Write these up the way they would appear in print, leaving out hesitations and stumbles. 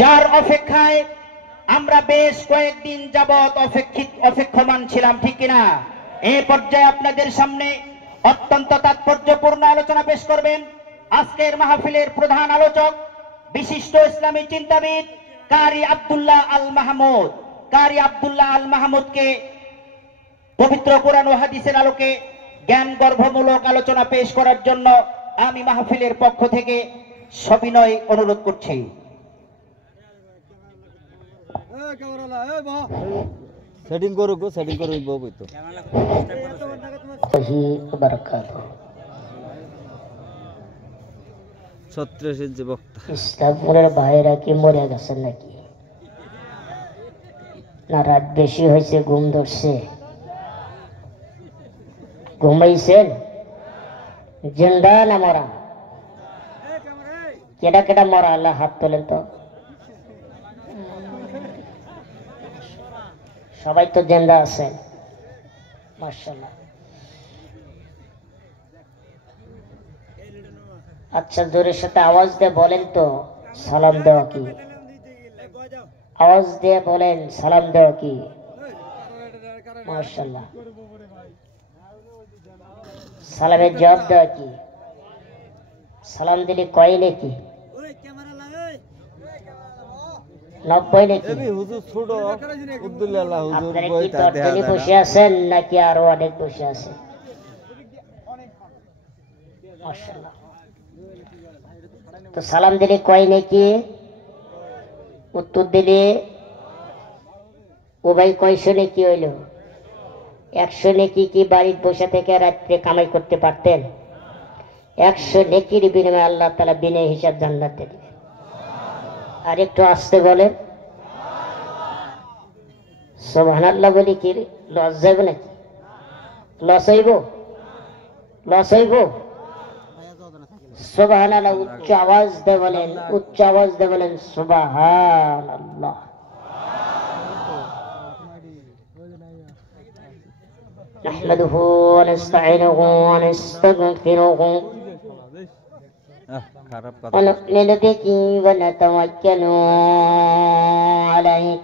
যার অপেক্ষায় আমরা বেশ কয়েকদিন যাবৎ অপেক্ষমান ছিলাম, ঠিক কিনা? এই পর্যায়ে আপনাদের সামনে অত্যন্ত তাৎপর্যপূর্ণ আলোচনা পেশ করবেন আজকের মাহফিলের প্রধান আলোচক, বিশিষ্ট ইসলামী চিন্তাবিদ কারি আব্দুল্লাহ আল মাহমুদ। কারি আব্দুল্লাহ আল মাহমুদকে পবিত্র কোরআন ও হাদিসের আলোকে জ্ঞান গর্ভমূলক আলোচনা পেশ করার জন্য আমি মাহফিলের পক্ষ থেকে সবিনয় অনুরোধ করছি। সেটিং করুক, সেটিং করুক বাবু তো। ছত্রিশের যে বক্তা ইসলামপুরের ভাইরা কি মরে গেছেন নাকি? না রাত বেশি হয়েছে, ঘুম ধরছে? ঘুমাইছেন? জিন্দা না মরা? কেডা কেডা মরা? আল্লাহ হাত তোলেন তো। সবাই তো জিন্দা আছেন, মাশাআল্লাহ। আচ্ছা, জোরের সাথে আওয়াজ দিয়ে বলেন তো সালাম দেওয়া কি? আওয়াজ দিয়ে বলেন সালাম দেওয়া কি? মাশাআল্লাহ। সালামের জবাব দেওয়া কি? সালাম দিলে কয় নাকি? 90 নাকি? আপনারা কি তরতলি বসে আছেন নাকি আরো অনেক বসে আছে? মাশাআল্লাহ। তো সালাম দিলে কয় নাকি? উত্তর দিলে ও ভাই কয়শো নাকি হইল? 100 নাকি কি বাড়িতে বসে থেকে রাত্রে কামাই করতে পারতেন? 100 নেকির বিনিময়ে আল্লাহ তাআলা বিনা হিসাব জান্নাতে দিবেন। আর একটু আসতে বলেন সুবহানাল্লাহ। বলি কি লস যাইব নাকি? লস হইব? লস হইব? সুবহানাল্লাহ। উচ্চ আওয়াজ দিয়ে বলেন, উচ্চ আওয়াজ দিয়ে বলেন সুবহানাল্লাহ। نحمده ونستعينه ونستغفره ونؤمن به ونتوكل عليه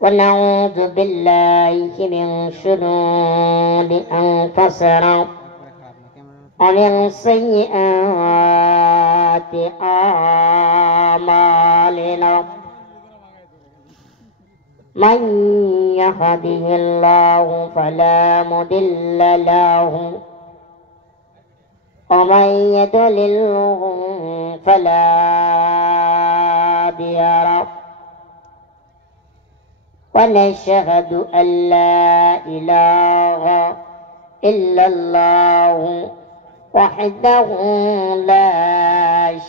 ونعوذ بالله من شرور أنفسنا ومن سيئات أعمالنا من يهده الله فلا مضل له ومن يضلله فلا هادي له ونشهد أن لا إله إلا الله وحده لا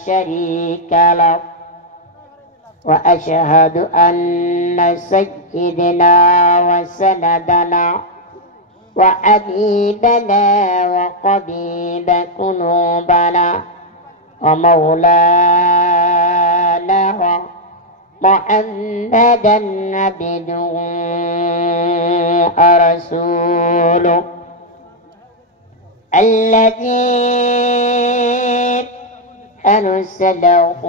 شريك له وأشهد أن سيدنا وسندنا وحبيبنا وقبيب قلوبنا ومولانا محمدا عبده ورسوله الذي أرسله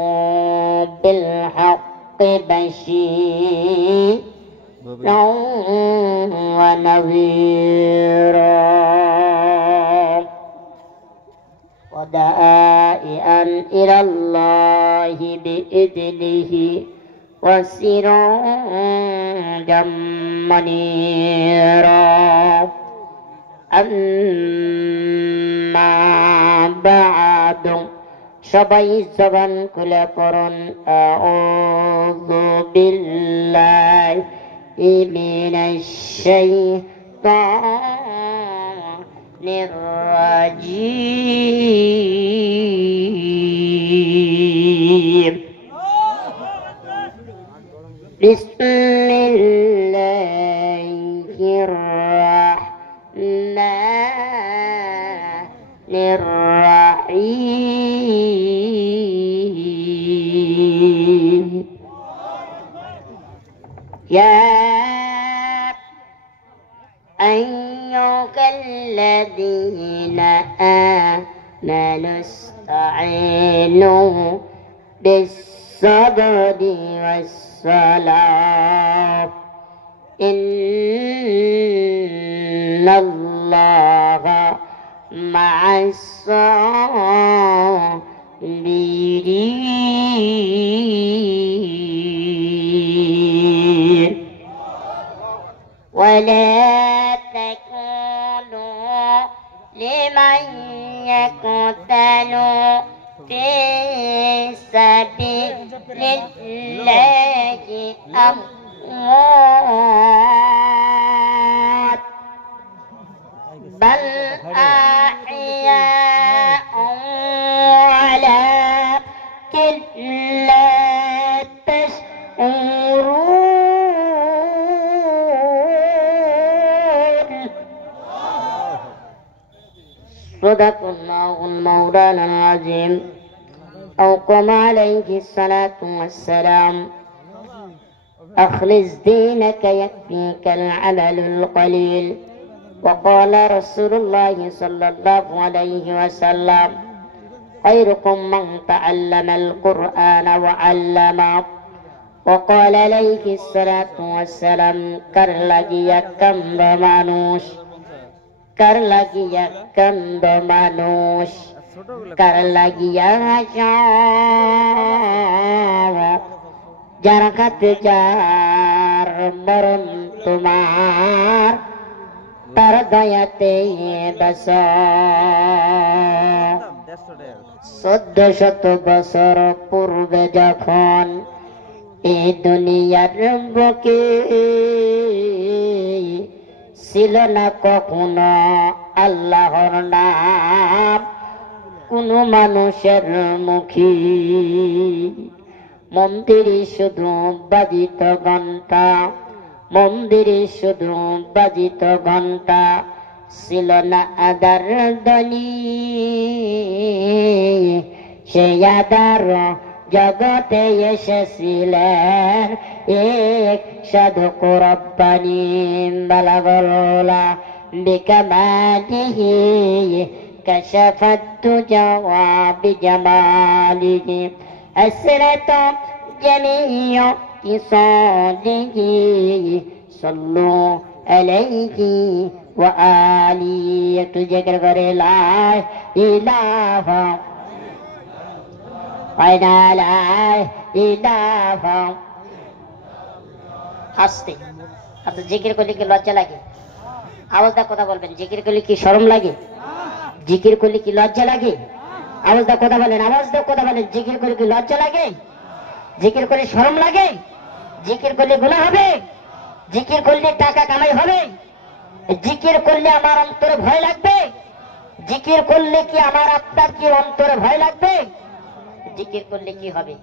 بالحق بشيرا ونذيرا وداعيا إلى الله بإذنه وسراجا منيرا أما بعد সবাই জবান খুলে পড়ুন আউযু বিল্লাহি মিনাশ শাইতানির রাজীম। বিসমিল্লাহির রাহমানির রাহিম। يا أيها الذين آمنوا استعينوا بالصبر الصبر والصلاة إن الله مع الصابرين ولا تقولوا لمن يقتل في سبيل الله أموات بل أحياء ولكن لا تشعرون صدق الله المولانا العظيم أو قام عليه الصلاة والسلام أخلص دينك يكفيك العمل القليل وقال رسول الله صلى الله عليه وسلم خيركم من تعلم القرآن وعلمه وقال عليه الصلاة والسلام كر লাগিয়া কান্দ মানুষ কার লাগিয়া কান্দ মানুষ কার লাগিয়া যারা খাতে যার মরণ তোমার তার দয়াতে বস 1400 বছর পূর্বে যখন এই দুনিয়ার বুকে ছিল না কখনো আল্লাহর নাম কোন মানুষের মুখে মন্দিরে শুধু বাজিত ঘন্টা মন্দিরে শুধু বাজিত ঘন্টা ছিল না আদার দনি সে আদার জগতে এসেছিলেন এক সাধক রব্বানি বালাগলা বিকামালিহি কাশাফাত দুজা বিজামালিহি আসরাত জামিউ ইসালিহি সাল্লু আলাইহি ওয়া আলিহি একটু জিকির করে লা ইলাহা হাসতে আচ্ছা জিকির করলে কি লজ্জা লাগে আওয়াজটা কথা বলবেন জিকির করলে কি শরম লাগে জিকির করলে কি লজ্জা লাগে আওয়াজটা কথা বলেন আওয়াজটা কথা বলেন জিকির করলে কি লজ্জা লাগে জিকির করলে শরম লাগে জিকির করলে গুনাহ হবে জিকির করলে টাকা কামাই হবে জিকির করলে আমার অন্তরে ভয় লাগবে জিকির করলে কি আমার আপনার কি অন্তরে ভয় লাগবে জিকির করলে কি হবে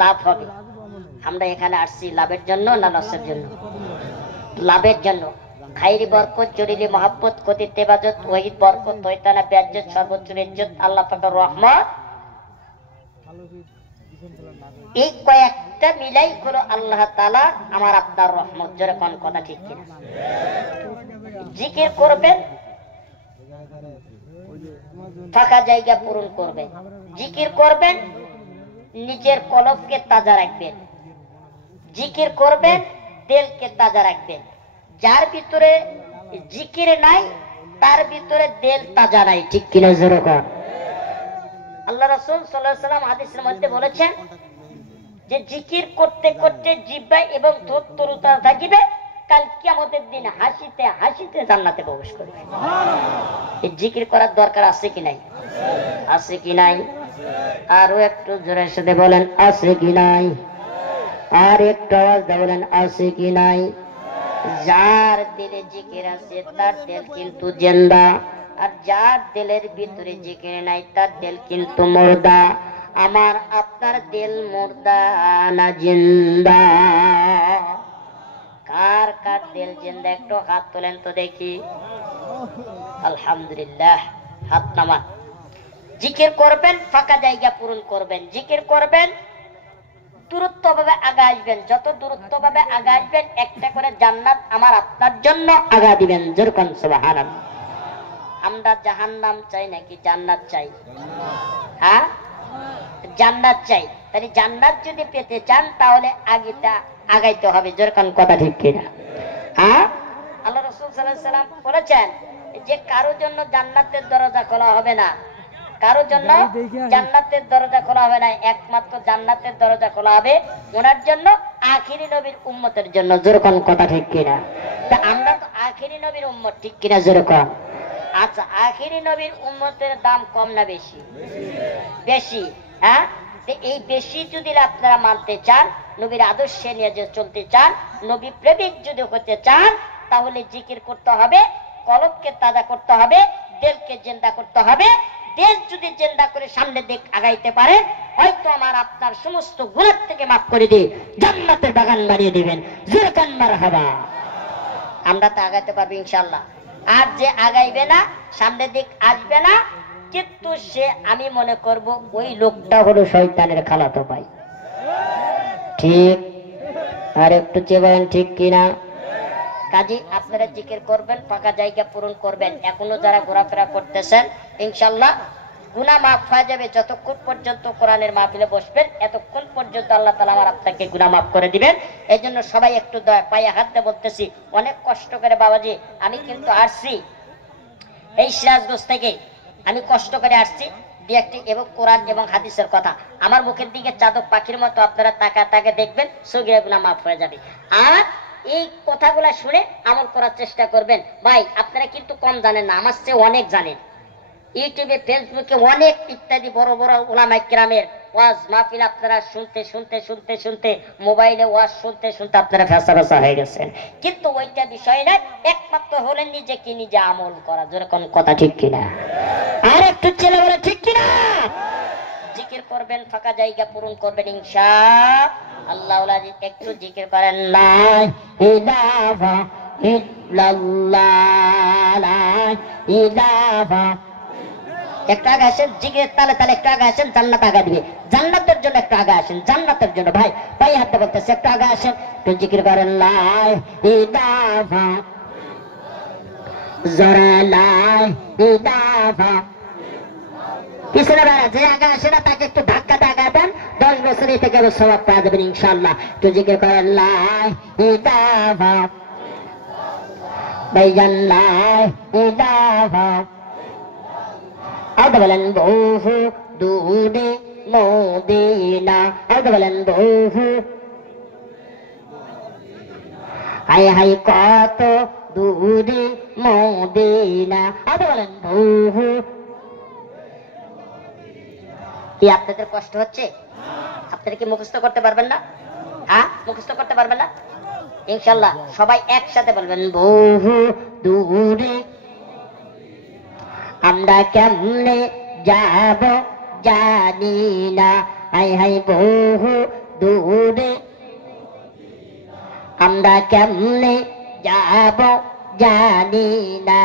লাভ হবে আমরা এখানে আসছি লাভের জন্য না লসের জন্য লাভের জন্য খাইরি বরকত জরিলি মহব্বত কতি তেবাজত ওহিদ বরকত তৈতানা বেজ্জত সর্বোচ্চ ইজ্জত আল্লাহ পাকের রহমত এই কয়েকটা মিলাই হলো আল্লাহ তাআলা আমার আপনার রহমত জোরে কোন কথা ঠিক কিনা জিকির করবেন ফাঁকা জায়গা পূরণ করবেন জিকির করবেন নিজের কলবকে তাজা রাখবেন জিকির করবেন দিলকে তাজা রাখবেন যার ভিতরে জিকির নাই তার ভিতরে দিল তাজা নাই ঠিক কিনা জোরে কোন আল্লাহ রাসূল সাল্লাল্লাহু আলাইহি ওয়াসাল্লাম হাদিসের মধ্যে বলেছেন যে জিকির করতে করতে জিহ্বা এবং ঠোঁট তরুতাজা থাকিবে কাল কিয়ামতের দিন হাসিতে হাসিতে জান্নাতে প্রবেশ করবে এই জিকির করার দরকার আছে কি নাই আছে কি নাই আরো একটু জোরে সাথে বলেন আছে কি নাই আর একটু আওয়াজ দিয়ে বলেন আছে কি নাই যার দিলে জিকির আছে তার দিল কিন্তু জিন্দা আর যার দিলের ভিতরে জিকির নাই তার দিল কিন্তু মুর্দা আমার আপনার দিল মুর্দা না জিন্দা কার কার দিল জিন্দা একটু হাত তোলেন তো দেখি আলহামদুলিল্লাহ হাত নামান জিকির করবেন ফাঁকা জায়গা পূরণ করবেন জিকির করবেন দূরত্ব ভাবে আগা আসবেন যত দূরত্ব ভাবে আগা আসবেন একটা করে জান্নাত আমার আপনার জন্য আগা দিবেন যেরকম সুবহানাল্লাহ আমরা জাহান্নাম চাই নাকি জান্নাত চাই হ্যাঁ জান্নাত চাই, তাহলে জান্নাত যদি পেতে চান তাহলে আগাইতে হবে। যেরকম কথা ঠিক কিনা? হ্যাঁ, আল্লাহ রাসূল সাল্লাল্লাহু আলাইহি সাল্লাম বলেছেন যে কারোর জন্য জান্নাতের দরজা খোলা হবে না, কারোর জন্য জান্নাতের দরজা খোলা হবে না, একমাত্র জান্নাতের দরজা খোলা হবে ওনার জন্য, আখিরি নবীর উম্মতের জন্য। যেরকম কথা ঠিক কিনা? তা আমরা তো আখিরি নবীর উম্মত, ঠিক কিনা? যেরকম। আচ্ছা, আখিরি নবীর উম্মতের দাম কম না বেশি? বেশি। হ্যাঁ, এই বেশি যদি আপনারা মানতে চান, নবীর আদর্শে নিয়ে যে চলতে চান, নবী প্রেমিক যদি হতে চান, তাহলে জিকির করতে হবে, কলবকে তাজা করতে হবে, দিলকে জিন্দা করতে হবে। দেশ যদি জিন্দা করে সামনে দিক আগাইতে পারে, হয়তো আমার আপনার সমস্ত গুনাহ থেকে মাফ করে দিয়ে জান্নাতের বাগান বানিয়ে দিবেন। জোরকান মারহাবা। আমরা তো আগাইতে পারবো ইনশাআল্লাহ। আর যে আগাইবে না, সামনের দিক আসবে না, কিন্তু সে, আমি মনে করব ওই লোকটা হলো শয়তানের খালাতো ভাই। ঠিক? আর একটু চেয়ে বলেন ঠিক কিনা? কাজী আপনারা জিকির করবেন, ফাঁকা জায়গা পূরণ করবেন। এখনো যারা ঘোরাফেরা করতেছেন, ইনশাআল্লাহ গুনাহ মাফ হয়ে যাবে। যতক্ষণ পর্যন্ত কোরআনের মাহফিলে বসবেন, এতক্ষণ পর্যন্ত আল্লাহ তাআলা আমার আপনাকে গুনাহ মাফ করে দিবেন। এই জন্য সবাই একটু দয়া পায়ে হাত দিয়ে বলতেছি, অনেক কষ্ট করে বাবাজি আমি কিন্তু আসছি এই সিরাজগঞ্জ থেকে, আমি কষ্ট করে আসছি দুই একটি এবং কোরআন এবং হাদিসের কথা। আমার মুখের দিকে চাতক পাখির মতো আপনারা তাকা দেখবেন, সগীরা গুনাহ মাফ হয়ে যাবে। আর এই কথাগুলা শুনে আমল করার চেষ্টা করবেন। ভাই আপনারা কিন্তু কম জানেন না, আমার চেয়ে অনেক জানেন। ইউটিউবে, ফেসবুকে অনেক ইত্যাদি বড় বড় উলামায়ে কেরামের ওয়াজ মাহফিল আপনারা শুনতে মোবাইলে ওয়াজ শুনতে আপনারা ফেসা হয়ে গেছেন। কিন্তু ওইটা বিষয় না, একমাত্র হলেন নিজেকে নিজে আমল করা। যেরকম কথা ঠিক কিনা? আর একটু ছেলে বলে ঠিক কিনা? জিকির করবেন, ফাঁকা জায়গা পূরণ করবেন ইনশাআল্লাহ। একটু জিকির করেন, লা ইলাহা ইল্লাল্লাহ, লা ইলাহা। একটু আগে আসেন, জিকিরের তালে তালে একটু আগে আসেন, জান্নাত আগা দিবে। জান্নাতের জন্য একটু আগে আসেন, জান্নাতের জন্য। ভাই ভাই হাতে বলতেছে, একটু আগে আসেন, একটু জিকির করেন, লা ইলাহা, জরা লা ইলাহা। পিছনে বেড়া যে আগে আসে না তাকে একটু ধাক্কা টাকা দেন, 10 বছর থেকে আরো সওয়াব পাওয়া যাবেন ইনশাআল্লাহ। একটু জিকির করেন, লা ইলাহা, ভাইজান লা ইলাহা। আউদা বলেন বহু দূরে মদিনা, আউদা বলেন বহু, হাই হাই কত দূরে মদিনা, আউদা বলেন বহু। কি আপনাদের কষ্ট হচ্ছে? আপনারা কি মুখস্থ করতে পারবেন না? হ্যাঁ, মুখস্থ করতে পারবেন না? ইনশাআল্লাহ সবাই একসাথে বলবেন, বহু দূরে আমরা কেমনে যাব জানি না, হাই হাই বহু দূরে আমরা কেমনে যাব জানি না।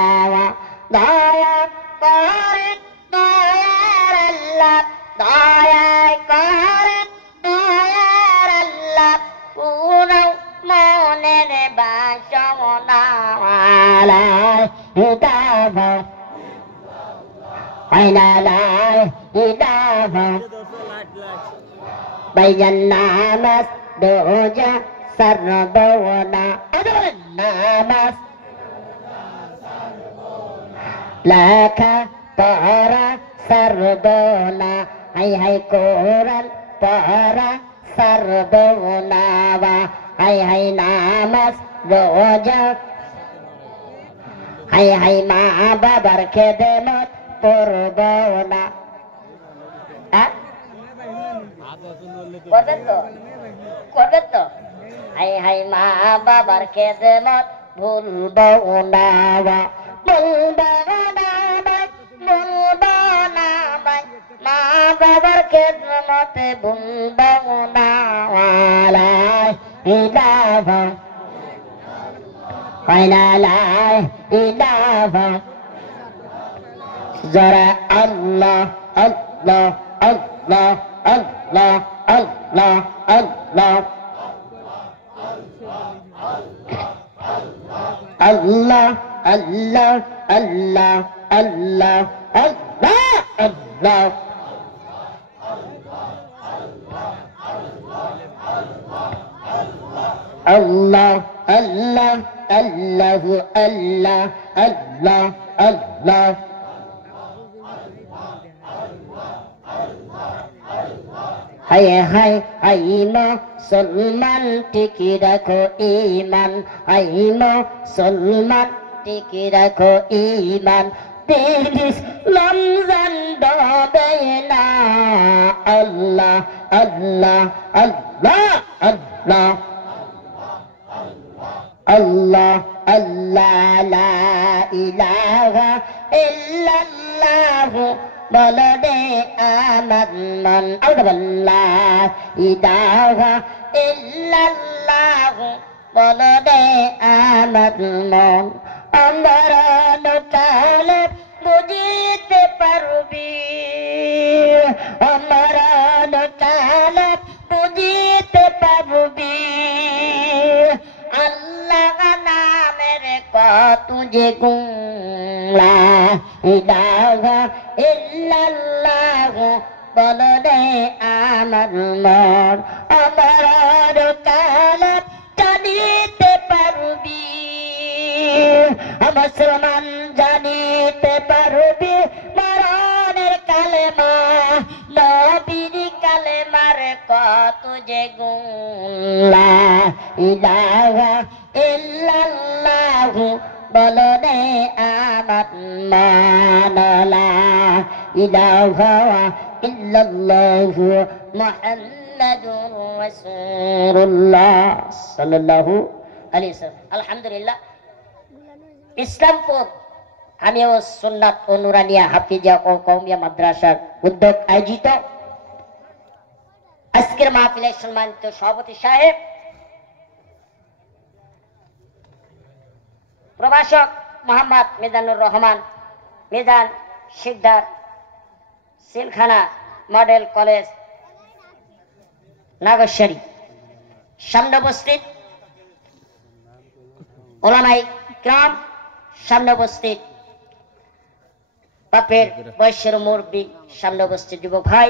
দয়া করে দয়ার আল্লাহ, দয়া করে দয়ার আল্লাহ, পুরাও মনের বাসনা, লা ইলাহা ইলাহা। ভাইজান নামাজ রোজা সারবনা, নামাজ লেখা পড়া সারবনা, হাই হাই কোরআন পড়া সারবনা, হাই হাই নামাজ রোজা, হাই হাই মা বাবার খেদমত করব না। করবেন তো? করবেন তো? হাই হাই মা বাবার খেদমত ভুলব না, ভুলব না, ভুলব না, মা বাবার খেদমত ভুলব না, লা ইলাহা ইলাহা। যারা আল্লাহ আল্লাহ আল্লাহ আল্লাহ আল্লাহ আল্লাহ আল্লাহ আল্লাহ আল্লাহ আল্লাহ আল্লাহ আল্লাহ আল্লাহ আল্লাহ আল্লাহু আল্লাহ আল্লাহ আল্লাহ হায় হায় আইমা সলমান টিকি রাখো ঈমান আইমা সলমান টিকি রাখো ঈমান তেরিস লমজান ডবে না আল্লাহ আল্লাহ আল্লাহ আল্লাহ আল্লাহ আল্লাহ লা ইলাহা ইল্লাল্লাহু বলো রে আমার মন আল্লাহ ইলাহা ইল্লাল্লাহু বলো রে আমার মন আমার কালে বুঝিতে পারবি আমার কালে বুঝিতে পারবি আল্লাহ নামের কত যে গুণ লা ইলাহা ইল্লাল্লাহু বলো রে আমার মন আমার কালে জানিতে পারবি মুসলমান জানিতে পারবি মরণের কালেমা নবীর কালেমার কত যে গুণ লা ইলাহা ইল্লাল্লাহু বলো রে আমার মান লা ইলাহা ইল্লাল্লাহু মুহাম্মাদুর রাসূলুল্লাহ সাল্লাল্লাহু আলাইহি ওয়াসাল্লাম। আলহামদুলিল্লাহ, ইসলামপুর আমিও সুন্নাত ও নুরানিয়া হাফিজা ও কওমিয়া মাদ্রাসার উদ্যোগ আয়োজিত আজকের মাহফিলের সম্মানিত সভাপতি সাহেব, প্রভাষক মোহাম্মদ মিজানুর রহমান মিজান শিকদার, সিলখানা মডেল কলেজ নাগেশ্বরী, সামনে উপস্থিত ওলামাই গ্রাম, সামনে উপস্থিত বাপের বয়সের মুরব্বী, সামনে উপস্থিত যুবক ভাই,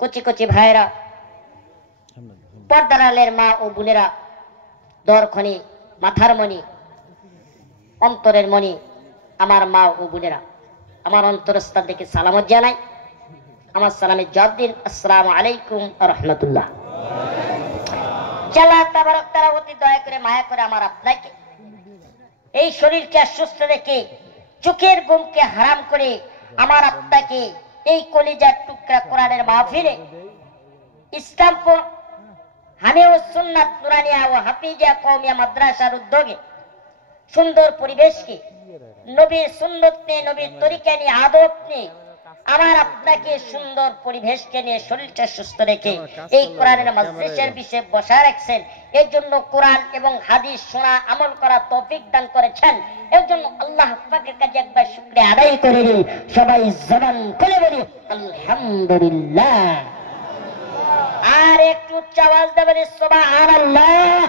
কচি কচি ভাইয়েরা, পর্দার আলের মা ও বোনেরা, দরখনি মাথার মণি, অন্তরের মণি, আমার মা ও বোনেরা, আমার অন্তরস্থান থেকে সালামত জানাই। আমার সালামের জবাব দিন, আসসালামু আলাইকুম ওয়া রাহমাতুল্লাহ। আল্লাহ তাবারক তাআলা অতি দয়া করে মায়া করে আমার আপনাকে এই শরীরকে সুস্থ রেখে চোখের ঘুমকে হারাম করে আমার আপনাকে এই কলিজার টুকরা কোরআনের মাহফিলে ইসলামপুর হানিউ সুন্নাত নুরানিয়া ও হাফিজা কওমিয়া মাদ্রাসার উদ্যোগে সুন্দর পরিবেশকে নবীর সুন্নত নিয়ে, নবীর তরিকা নিয়ে, আদব নিয়ে আমার আপনাকে সুন্দর পরিবেশকে নিয়ে শরীরটা সুস্থ রেখে এই কোরআনের মাজলিসের বিষয়ে বসা রাখছেন। এর জন্য কোরআন এবং হাদিস শোনা, আমল করা তৌফিক দান করেছেন। এর জন্য আল্লাহ পাকের কাছে একবার শুকরিয়া আদায় করে নিই। সবাই জবান খুলে বলি আলহামদুলিল্লাহ। আর একটু উচ্চ আওয়াজ দেবেন সুবহানাল্লাহ,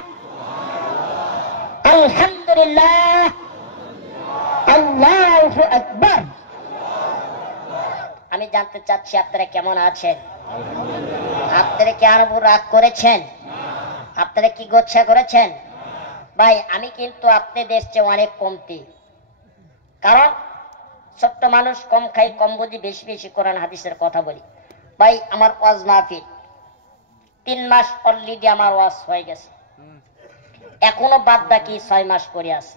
আলহামদুলিল্লাহ, আল্লাহু আকবার। আমি জানতে চাচ্ছি আপনারা কেমন আছেন? আপনারা কি আর রাগ করেছেন? আপনারা কি গোচ্ছা করেছেন? ভাই, আমি কিন্তু আপনাদের চেয়ে অনেক কমতি, কারণ ছোট্ট মানুষ, কম খাই, কম বুঝি, বেশি বেশি কোরআন হাদিসের কথা বলি। ভাই, আমার ওয়াজ মাহফিল 3 মাস অলরেডি আমার ওয়াজ হয়ে গেছে, এখনো বাদ বাকি 6 মাস করে আছে।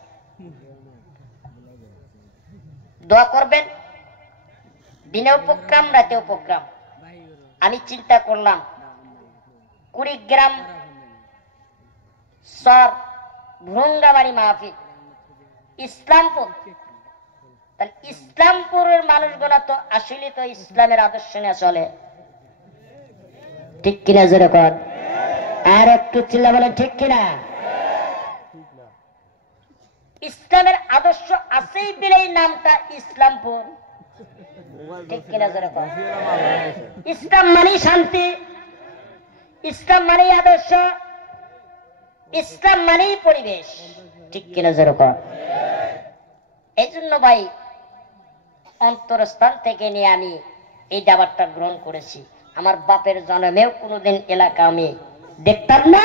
দোয়া করবেন, দিনেও প্রোগ্রাম, রাতেও প্রোগ্রাম। আমি চিন্তা করলাম কুড়িগ্রাম সর ভ্রঙ্গাবাড়ি মাহফিল ইসলামপুর, তাহলে ইসলামপুরের মানুষগুলা তো আসলে তো ইসলামের আদর্শ নিয়ে চলে, ঠিক কিনা জোরে কর, আর একটু চিল্লা বলেন ঠিক কিনা। ইসলামের আদর্শ আছেই বলেই নামটা ইসলামপুর, ঠিক কিনা জোরে কর। ইসলাম মানে শান্তি, ইসলাম মানে আদর্শ, ইসলাম মানেই পরিবেশ, ঠিক কিনা জোরে কর। এই জন্য ভাই, অন্তরস্থান থেকে নিয়ে আমি এই দাবারটা গ্রহণ করেছি। আমার বাপের জন্মেও কোনোদিন এলাকা আমি দেখতাম না,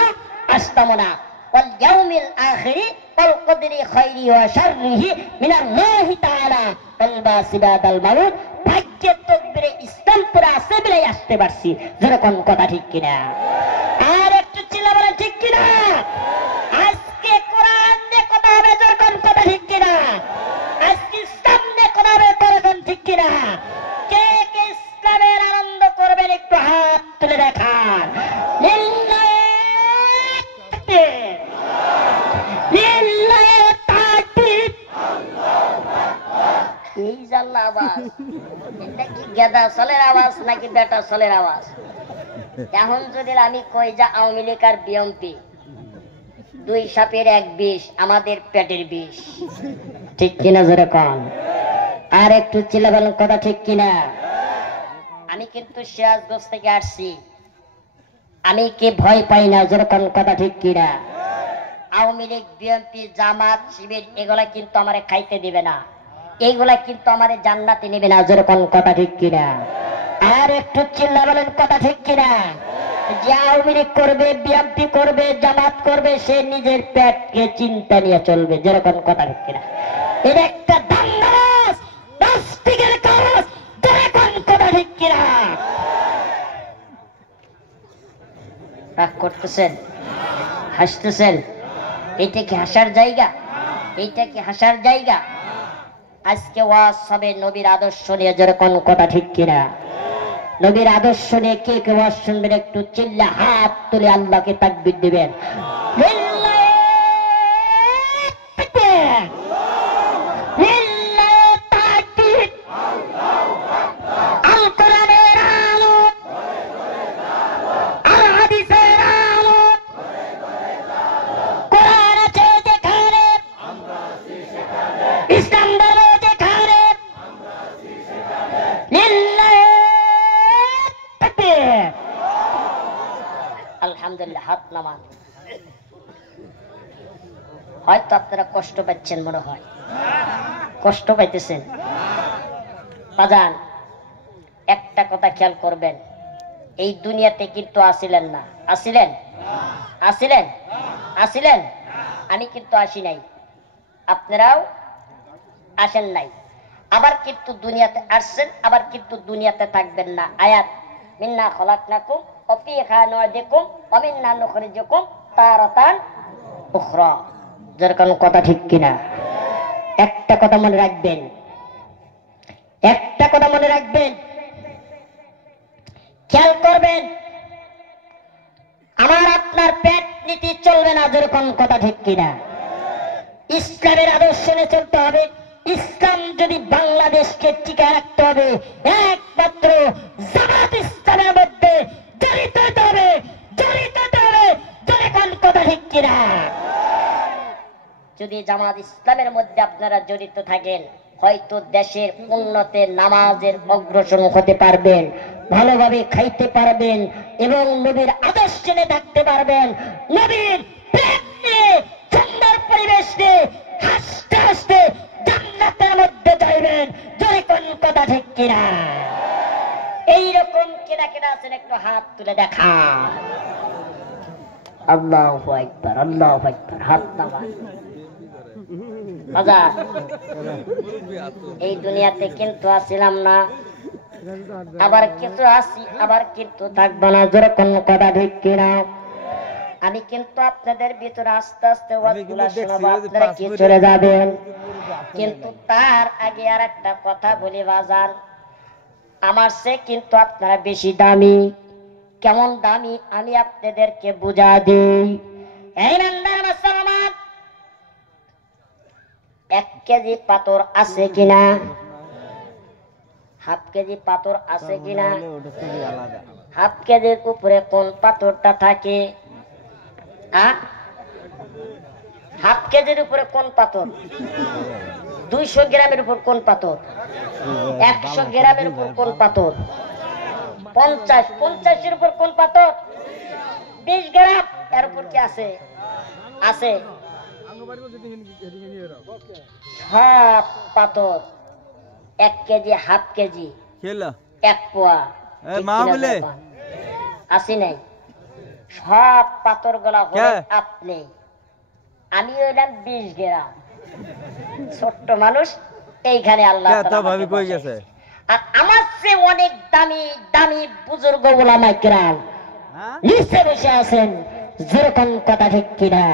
আসতাম না ওয়াল ইয়াউমিল আখিরি ওয়াল কদরি খাইরি ওয়া শাররিহি মিনাল্লাহি তাআলা ওয়াল বাসিদাতাল মাউত। ভাগ্যে তকবীরে ইসলাম পুরা আছে বলে আসতে পারছি। যেরকম কথা ঠিক কিনা? আর একটু চিল্লা বলে ঠিক কিনা? আজকে কোরআন নিয়ে কথা হবে, যেরকম কথা ঠিক কিনা? আজকে ইসলাম নিয়ে কথা হবে, যেরকম ঠিক কিনা? কে কে ইসলামের আনন্দ করবেন একটু হাত তুলে দেখান। লিল্লাহি তাকবীর, লিল্লাহি তাকবীর। এই জাল্লা আওয়াজ, এটা কি গেদা সলের আওয়াজ নাকি বেটা সলের আওয়াজ? এখন যদি আমি কই যে আওয়ামী লীগ আর বিএনপি দুই সাপের এক বিষ, আমাদের পেটের বিষ, ঠিক কিনা? জোরে কন। আর একটু চিল্লা বলেন কথা ঠিক কিনা? আমি কিন্তু সিরাজগঞ্জ থেকে আসছি, আমি কি ভয় পাই না? যেরকম কথা ঠিক কিনা? আওয়ামী লীগ বিএনপি জামাত শিবির এগুলা কিন্তু আমারে খাইতে দিবে না, এইগুলা কিন্তু আমারে জান্নাতে নেবে না। যেরকম কথা ঠিক কিনা? আর একটু চিল্লা বলেন কথা ঠিক কিনা? যে আওয়ামী লীগ করবে, বিএনপি করবে, জামাত করবে, সে নিজের পেটকে চিন্তা নিয়ে চলবে। যেরকম কথা ঠিক কিনা? এটা একটা দান্দাবাজ নাস্তিকের কাজ। যেরকম কথা ঠিক কিনা? রাগ করতেছেন, হাসতেছেন, এইটা কি হাসার জায়গা? এইটা কি হাসার জায়গা? আজকে ওয়াজ হবে নবীর আদর্শ নিয়ে। যেরকম কথা ঠিক কিনা? নবীর আদর্শ নিয়ে কে কে ওয়াজ শুনবেন একটু চিল্লা হাত তুলে আল্লাহকে তাকবীর দিবেন। আল কোরআনের আলো, আল হাদিসের আলো, কোরআন আছে যেখানে, ইসলাম ধর্ম যেখানে, আলহামদুলিল্লাহ। হাত নামান। হয়তো আপনারা কষ্ট পাচ্ছেন, মনে হয় কষ্ট পাইতেছেন। বাজান, একটা কথা খেয়াল করবেন, এই দুনিয়াতে কিন্তু আসিলেন না। আসিলেন? আসিলেন? আসিলেন? আমি কিন্তু আসি নাই, আপনারাও আসেন নাই। আবার কিন্তু দুনিয়াতে আসছেন, আবার কিন্তু দুনিয়াতে থাকবেন না। আয়াত মিন্না খলাকনাকুম ওয়া ফীহা নুঈদুকুম ওয়া মিন্না নুখরিজুকুম তারাতান উখরা। যেরকম কথা ঠিক কিনা? একটা কথা মনে রাখবেন, একটা কথা মনে রাখবেন, খেয়াল করবেন, আমার আপনার পেট নীতি চলবে না। যেরকম কথা ঠিক কিনা? ইসলামের আদর্শ নিয়ে চলতে হবে। ইসলাম যদি বাংলাদেশকে টিকে রাখতে হবে, একমাত্র জামাত ইসলামের মধ্যে জড়িত হতে হবে, জড়িত হতে হবে। যেরকম কথা ঠিক কিনা? যদি জামাত ইসলামের মধ্যে আপনারা জড়িত থাকেন, হয়তো দেশের উন্নতে নামাজের অগ্রসর হতে পারবেন, ভালোভাবে খাইতে পারবেন এবং নবীর আদর্শ নিয়ে থাকতে পারবেন। নবীর প্রেম নিয়ে, সুন্দর পরিবেশ নিয়ে হাসতে হাসতে জান্নাতের মধ্যে যাইবেন। যেরকম কথা ঠিক কিনা? এইরকম কিনা কিনা আছেন একটু হাত তুলে দেখা। আল্লাহু আকবার, আল্লাহু আকবার। হাত নামান। বাজার, এই দুনিয়াতে কিন্তু আসিলাম না, আবার কিছু আসি, আবার কিন্তু থাকবো না। যেরকম কথা ঠিক কিনা? আমি কিন্তু আপনাদের ভিতরে আস্তে আস্তে ওয়াজগুলা শোনাবো, আপনারা কি চলে যাবেন। কিন্তু তার আগে আর একটা কথা বলি বাজার, আমার সে কিন্তু আপনারা বেশি দামি। কেমন দামি আমি আপনাদেরকে বুঝা দিই। এই বান্দার মুসলমান, 1 কেজি পাথর আছে কিনা? হাফ কেজি পাথর আছে কিনা? হাফ কেজির উপরে কোন পাথরটা থাকে? হাফ কেজির উপরে কোন পাথর? 200 গ্রামের উপর কোন পাথর? 100 গ্রামের উপর কোন পাথর? 50 এর উপর কোন পাথর? 20 গ্রাম এর উপর কি আছে? আছে সব পাথর 1 কেজি, হাফ কেজি, 1 পোয়া। আসি নাই? সব পাথর গুলা হলেন কে? আপনি, আমি হইলাম 20 গ্রাম ছোট্ট মানুষ। এইখানে আল্লাহ কে তাআলা তো আমাকে ভাবি কই বসাইছে। গেছে? আর আমার চেয়ে অনেক দামি দামি বুজুর্গ ওলামায়ে কেরাম হ্যাঁ নিচে বসে আছেন, যেরকম কথা ঠিক কিনা?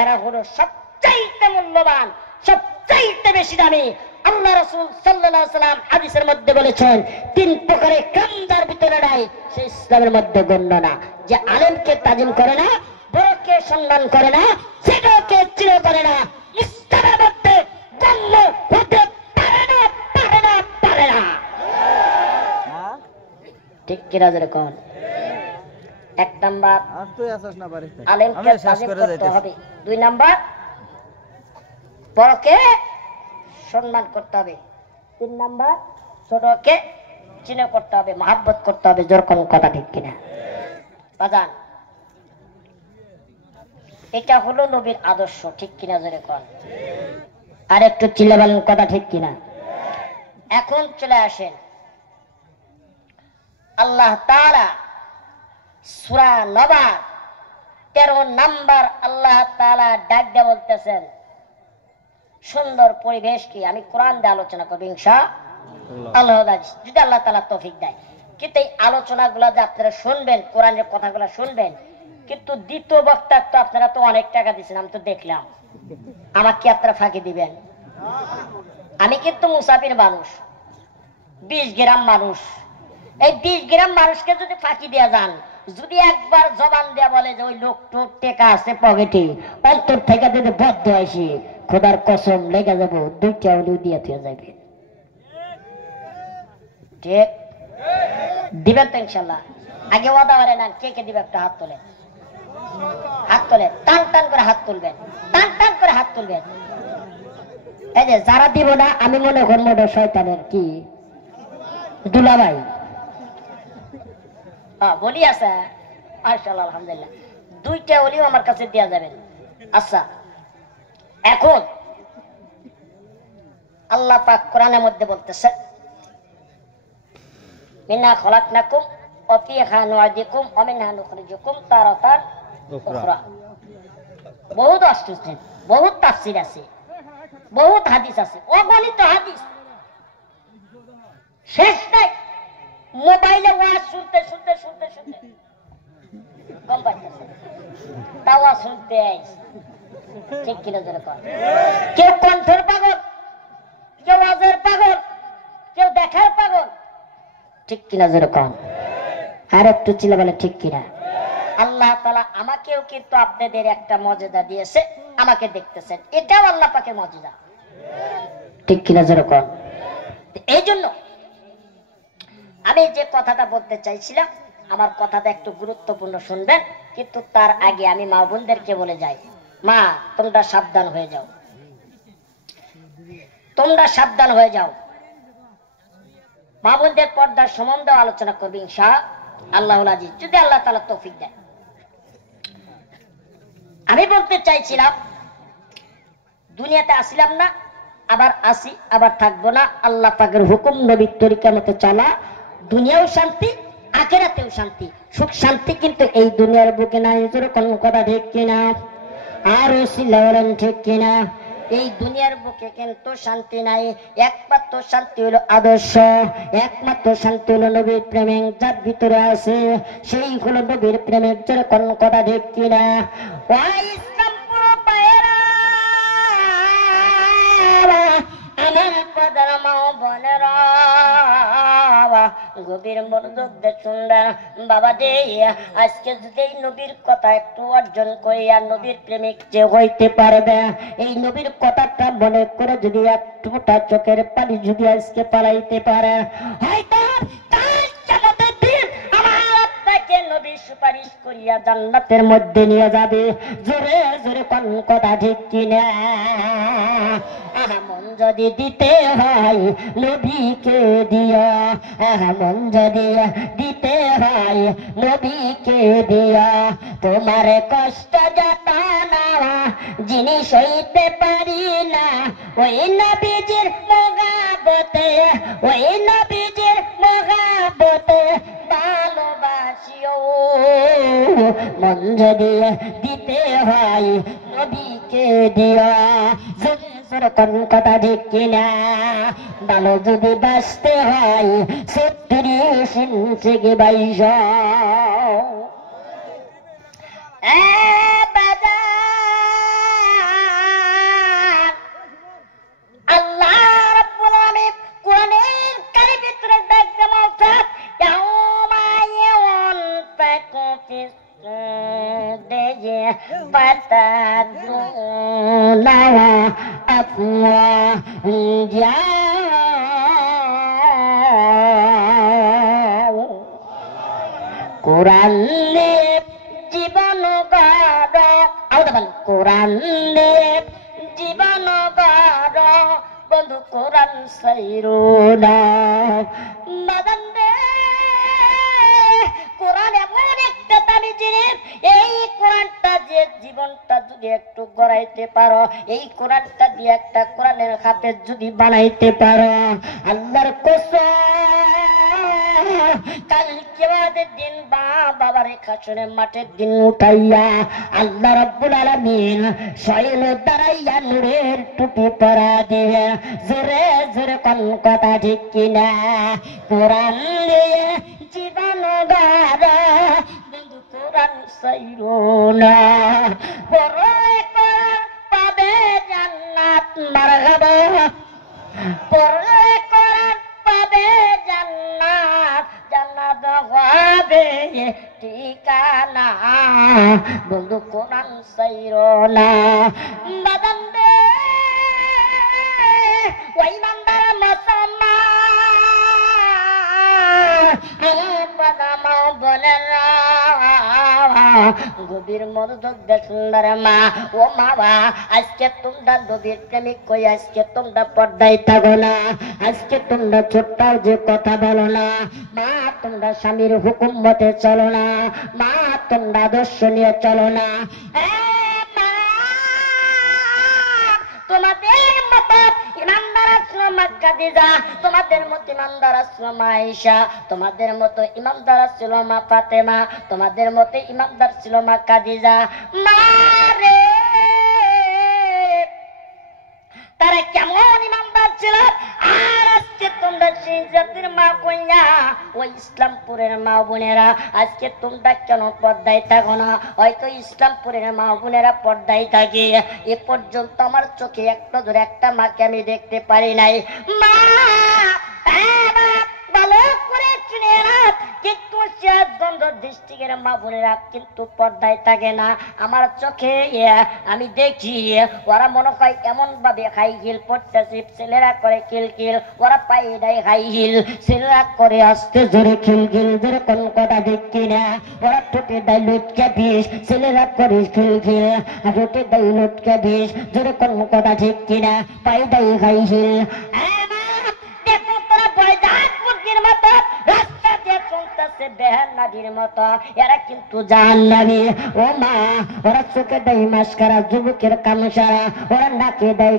এরা হলো সবচাইতে মূল্যবান, সবচাইতে বেশি দামি। আল্লাহ রাসূল সাল্লাল্লাহু আলাইহি ওয়াসাল্লাম হাদিসের মধ্যে বলেছেন, 3 প্রকারের কাম যার ভিতরে নাই সে ইসলামের মধ্যে গণ্য না। যে আলেমকে তাজিম করে না, বড়কে সম্মান করে না, ছোটকে চির করে না, ইসলামের মধ্যে গণ্য হতে পারে না, পারে না, পারে না। হ্যাঁ ঠিক কিনা যেরকম? 1 নাম্বার আর তুই আসছ না বাড়িতে, আলেমকে আমি শেষ তাজিম করে করতে যাইতেছি। হবে। 2 নাম্বার বড়কে সম্মান করতে হবে। 3 নাম্বার ছোটকে চিনে করতে হবে, মহাব্বত করতে হবে। যেরকম কথা ঠিক কিনা বাজান? এটা হলো নবীর আদর্শ, ঠিক কিনা যেরকম? আর একটু চিল্লা বলেন কথা ঠিক কিনা? এখন চলে আসেন, আল্লাহ তাআলা সূরা নবা 13 নাম্বার আল্লাহ তাআলা ডাক দিয়ে বলতেছেন, সুন্দর পরিবেশ কি আমি কোরআন দিয়ে আলোচনা করবো ইনশাআল্লাহ, যদি আল্লাহ তাআলা তৌফিক দেয়। কিন্তু এই আলোচনাগুলো যে আপনারা শুনবেন, কোরআনের কথাগুলো শুনবেন, কিন্তু দ্বিতীয় বক্তার তো আপনারা তো অনেক টাকা দিচ্ছেন, আমি তো দেখলাম। আমাকে আপনারা ফাঁকি দিবেন? আমি কিন্তু মুসাফির মানুষ, 20 গ্রাম মানুষ। এই 20 গ্রাম মানুষকে যদি ফাঁকি দেওয়া যান, যদি একবার জবান দেয়া বলে যে ওই লোকটোর টেকা আছে পকেটে, অন্তর থেকে যদি বদ্ধ আসি, খোদার কসম লেগে যাবো, 2টা হলেও দিয়ে থুয়ে যাবে। ঠিক দিবেন তো ইনশাল্লাহ? আগে ওয়াদা করে না, কে কে দিবে? একটা হাত তোলে, হাত তোলে, টান টান করে হাত তুলবেন, টান টান করে হাত তুলবেন। এই যে যারা দিব না, আমি মনে করবো ওটা শয়তানের কি দুলাভাই। বলি আছে মাশাআল্লাহ, আলহামদুলিল্লাহ, 2টা ওলিও আমার কাছে দেয়া যাবেন। আচ্ছা, এখন আল্লাহ পাক কোরআনের মধ্যে বলতেছে, মিন্না খলাকনাকুম ওয়া ফিহা নু'ইদুকুম ওয়া মিনহা নুখরিজুকুম তারাতান উখরা। বহুত অস্তিত্ব, বহুত তাফসীর আছে, বহুত হাদিস আছে, অগণিত হাদিস, শেষ নাই। মোবাইলে ওয়াজ শুনতে শুনতে শুনতে শুনতে কম পাইতেছে, তাওয়া শুনতে আইস। ঠিক কিনা যেরকম? কেউ কণ্ঠের পাগল, কেউ ওয়াজের পাগল, কেউ দেখার পাগল। ঠিক কিনা যেরকম? আর একটু চিল্লা বলে ঠিক কিনা? আল্লাহ তাআলা আমাকেও কিন্তু আপনাদের একটা মর্যাদা দিয়েছে, আমাকে দেখতেছেন, এটাও আল্লাহ পাকের মর্যাদা। ঠিক কিনা যেরকম? এই জন্য আমি যে কথাটা বলতে চাইছিলাম, আমার কথাটা একটু গুরুত্বপূর্ণ শুনবেন, কিন্তু তার আগে আমি মা বোনদেরকে বলে যাই, মা তোমরা সাবধান হয়ে যাও, তোমরা সাবধান হয়ে যাও। মা বোনদের পর্দার সম্বন্ধে আলোচনা করবে ইনশাআল্লাহুল আজিজ, যদি আল্লাহ তাআলা তৌফিক দেয়। আমি বলতে চাইছিলাম, দুনিয়াতে আসিলাম না, আবার আসি, আবার থাকবো না। আল্লাহ পাকের হুকুম, নবীর তরিকা মতো চলা, দুনিয়াও শান্তি, আখিরাতেও শান্তি। সুখ শান্তি কিন্তু এই দুনিয়ার বুকে নাই। যেরকম কথা ঠিক কিনা? আর বলেন ঠিক কিনা? এই দুনিয়ার বুকে কিন্তু শান্তি নাই। একমাত্র শান্তি হলো আদর্শ, একমাত্র শান্তি হলো নবীর প্রেমিক যার ভিতরে আছে, সেই হলো নবীর প্রেমিক। যেরকম কথা ঠিক কিনা? ইসলাম পুরো পায়রা আমার পদার মা বোনেরা, গভীর মনোযোগ দিয়ে শুনবেন বাবা দে। আজকে যদি এই নবীর কথা একটু অর্জন করিয়া নবীর প্রেমিক যে হইতে পারবে, এই নবীর কথাটা মনে করে যদি একটুটা চোখের পানি যদি আজকে পালাইতে পারে, হয়তো তার জান্নাতের দিন আমার আপনাকে নবী সুপারিশ করিয়া জান্নাতের মধ্যে নিয়ে যাবে। জোরে জোরে কোন কথা ঠিক কিনা? মন যদি দিতে হয় নবীকে দিয়া, মন যদি দিতে হয় নবীকে দিয়া, তোমার কষ্ট যাতনা জিনিস হইতে পারি না, ওই নবীজির মহাব্বতে, ওই নবীজির মহাব্বতে ভালোবাসিও। মন যদি দিতে হয় নবীকে দিয়া কোন কথা ঠিক কিনা ভালো যদি বাঁচতে হয় 36 ইঞ্চি কি 22 আল্লাহ রাব্বুল আলামিন কোরআনের কারিমের ভিতরে দেখতে বলছেন ইয়াউমা ইয়ানফাকু ফিস সুরি ফাতাদুনা আফওয়াজা কোরআন জীবন গড় আউদাবাল কোরআন জীবন গড় বন্ধু কোরআন সাইরুনা মাদান রে কোরআন এমন একটা দামি জিনিস এই কোরআনটা যে জীবনটা যদি একটু গড়াইতে পারো এই কোরআনটা দিয়ে একটা কোরআনের হাফেজ যদি বানাইতে পারো আল্লাহর কসম কাল কিয়ামতের দিন বাবার খাসরে মাঠের দিন উঠাইয়া আল্লাহ রাব্বুল আলামিন শৈল দাঁড়াইয়া নূরের টুপি পরা দিয়ে জোরে জোরে কোন কথা ঠিক কিনা কোরআন দিয়ে জীবন গাড়া বন্ধু কোরআন সাইরুনা পড়লে কোরআন পাবে জান্নাত মারহাবা পড়লে কোরআন পাবে জান্নাত জান্নাত হবে ঠিকানা বন্ধু কোরআন সাইরুনা বাদাম রে ওই ইমানদার মুসলমান বলেরা গভীর মনোযোগ দেখুন মা ও মা আজকে তোমরা নবীর প্রেমিক কই আজকে তোমরা পর্দায় থাকো না আজকে তোমরা ছোট্টাও যে কথা বলো না মা তোমরা স্বামীর হুকুম মতে চলো না মা তোমরা আদর্শ নিয়ে চলো না তোমাদের মত ইমানদার আসলো মক্কা দিদা তোমাদের মত ইমানদার আসলো মা আয়েশা তোমাদের মত ইমানদার ছিল মা ফাতেমা তোমাদের মত ইমানদার ছিল মা খাদিজা মারে তারা কেমন ইমানদার ছিল আর আজকে তোমরা সেই জাতির মা কইয়া ওই ইসলামপুরের মা বোনেরা আজকে তোমরা কেন পর্দায় থাকো না হয়তো ইসলামপুরের মা বোনেরা পর্দায় থাকে এ পর্যন্ত আমার চোখে একটা ধরে একটা মাকে আমি দেখতে পারি নাই মা ভালো করে শুনে কিন্তু সিরাজগঞ্জ ডিস্ট্রিক্টের মা বোনেরা কিন্তু পর্দায় থাকে না আমার চোখে আমি দেখি ওরা মনে হয় এমন ভাবে হাই হিল পড়তেছে ছেলেরা করে খিলখিল ওরা পায়ে দেয় হাই হিল ছেলেরা করে আসতে জোরে খিলখিল জোরে কোন কথা দেখি না ওরা ঠোঁটে দেয় লুটকে বিষ ছেলেরা করে খিলখিল ঠোঁটে দেয় লুটকে বিষ জোরে কোন কথা ঠিক কিনা পায়ে দেয় হাই হিল দেখো তোরা বয়জাত মুরগির মতো রাস্তা দিয়ে চলতেছে বেহান্নাদির মতো এরা কিন্তু জাহান্নামী ও মা ওরা চোখে দেয় মাস্কারা যুবকের কামসারা ওরা নাকে দেয়